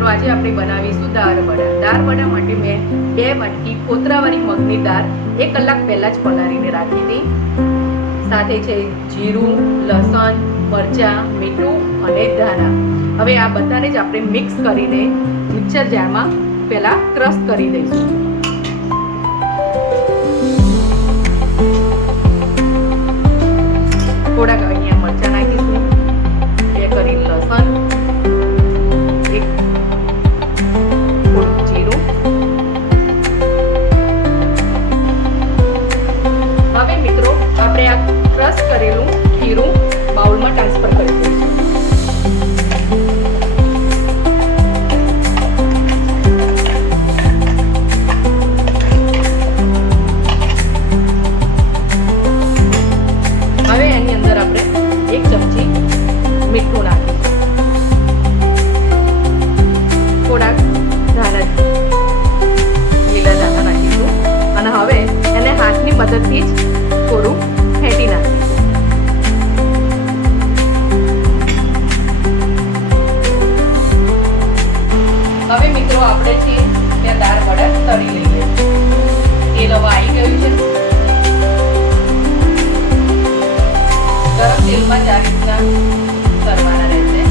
મિત્રો આજે આપણે બનાવીશું દાળ વડા. દાળ વડા માટે મેં 2 વાટકી કોતરાવાળી મગની દાળ 1 કલાક પહેલા જ પલાળીને રાખી હતી. સાથે છે જીરું, લસણ, મરચાં, મીઠું અને ધાણા. હવે આ બધાને જ આપણે મિક્સ કરીને મિક્સર જારમાં પહેલા ક્રશ કરી દઈશું. થોડાક અહીંયા મરચાં નાખીશું, 2 કરીને લસણ, આપણે આ ક્રશ કરેલું ખીરું બાઉલમાં ટ્રાન્સફર કરી દઈશું. હવે એની અંદર આપણે 1 ચમચી મીઠું નાખીશું, થોડાક લીલા ધાણા નાખીશું અને હવે એને હાથની મદદથી જ થોડું ફેટી નાખીશું. હવે મિત્રો આપણે છે ત્યાં દાળ વડા તળી લઈએ. તેલ હવે આવી ગયું છે. ગરમ તેલમાં જ આ રીતના તળવાના રહેશે.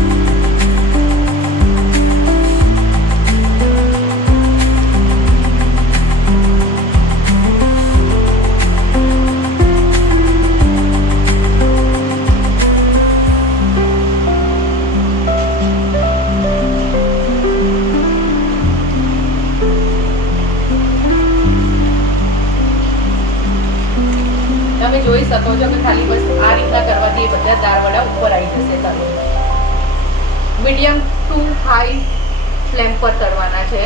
તમે જોઈ શકો છો કે ખાલી બસ આ રીતના કરવાથી બધા દાળ વડા ઉપર આવી જશે. તમે મીડિયમ ટુ હાઈ ફ્લેમ પર તળવાના છે.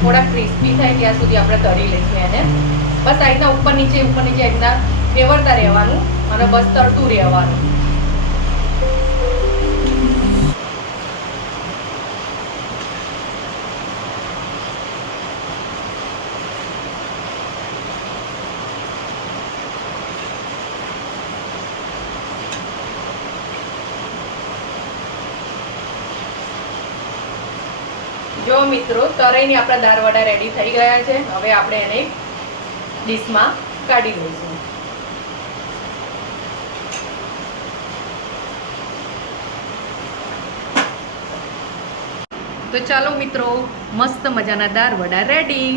થોડા ક્રિસ્પી થાય ત્યાં સુધી આપણે તળી લઈશું એને. બસ આ રીતના ઉપર નીચે આ રીતના ફેરવતા રહેવાનું અને બસ તળતું રહેવાનું. જો મિત્રો તળીને આપણા દાળ વડા રેડી થઈ ગયા છે. હવે આપણે એને ડીશમાં કાઢી લઈશું. તો ચાલો મિત્રો, મસ્ત મજાના દાળ વડા રેડી.